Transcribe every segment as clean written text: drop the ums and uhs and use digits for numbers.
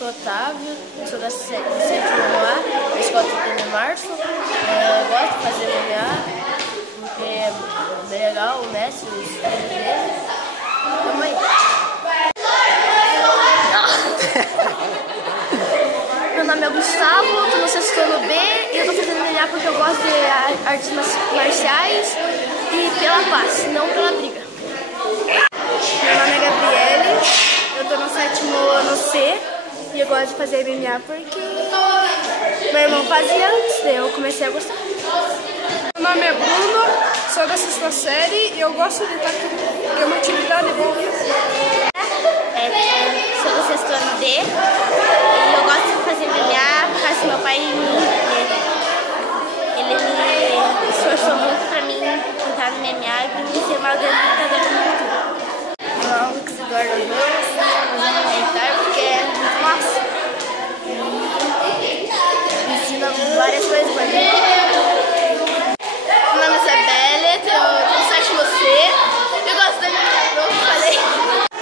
sou Otávio, sou do sétimo ano A, da escola de Março. Eu gosto de fazer MMA, porque é bem legal, o mestre, os filhos dele. Tamo aí. Meu nome é Gustavo, estou no sexto ano B e eu estou fazendo MMA porque eu gosto de artes marciais e pela paz, não pela briga. Meu nome é Gabriele, eu estou no sétimo ano C e eu gosto de fazer MMA porque meu irmão fazia antes, daí eu comecei a gostar. Meu nome é Bruno, sou da sexta série e eu gosto de estar aqui porque é uma atividade boa. Sou do sexto ano D e eu gosto de fazer MMA por causa do meu pai ele me esforçou muito pra mim entrar no MMA e ser uma grande lutadora no futuro. Meu nome é Lucas Eduardo Ramos, fazendo militar porque é muito massa. Ensina várias coisas pra mim. Meu nome é Isabelle, eu tô no sétimo C, eu gosto da MMA, como eu falei.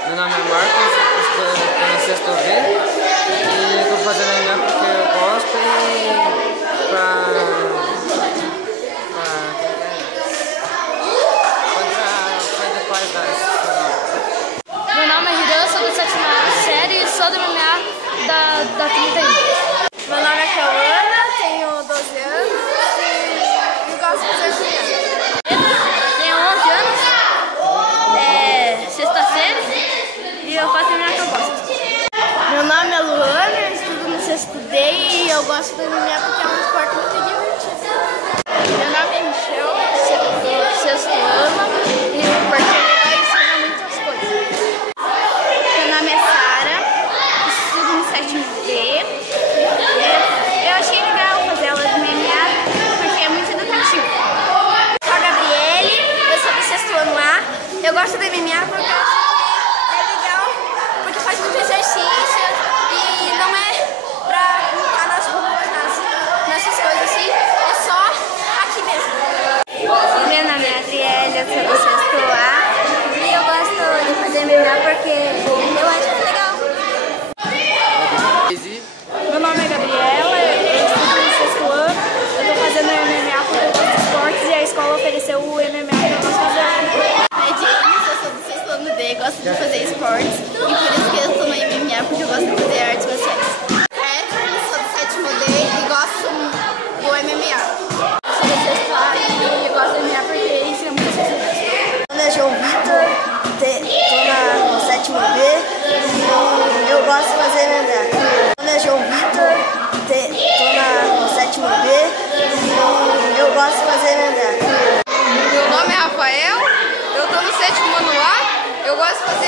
Meu nome é Marcos, estou no sexto B e estou fazendo MMA porque eu gosto e fazer parte da escola. Meu nome é Hiran, sou da sétima série e sou do MMA da 31. Meu nome é Cauana, tenho 12 anos e gosto de fazer MMA. Tenho 11 anos, sexta série e eu faço MMA que eu gosto. Meu nome é Luana, eu estudo no sexto D e eu gosto do MMA porque é um esporte muito divertido. Meu nome é Michel, sou do sexto ano e porque ele ensina muitas coisas. Meu nome é Sara, estudo no sétimo D. Eu achei legal fazer aula de MMA porque é muito educativo. Sou a Gabriele, eu sou do sexto ano A. Eu gosto do MMA porque é legal, porque faz muito exercício e não é pra lutar nas ruas, nessas coisas assim, é só aqui mesmo. Meu nome é Adriele, eu sou do sexto A e eu gosto de fazer MMA porque eu acho que é legal. Meu nome é Gabriela, eu estudo no sexto ano, eu estou fazendo MMA porque eu gosto de esportes e a escola ofereceu o MMA que eu gosto de fazer. É James, eu sou do sexto ano D, gosto de fazer esportes e por isso que eu tô no MMA porque eu gosto de fazer artes marciais. Eu sou do sétimo D e gosto do MMA. Eu sou do sexto A e eu gosto do MMA porque ensina muito exercício. Meu nome é João Vitor, tô no sétimo B e eu gosto de fazer MMA. Meu nome é João Vitor, tô no sétimo B e eu gosto de fazer MMA. Meu nome é Rafael, eu estou no sétimo ano A, eu gosto de fazer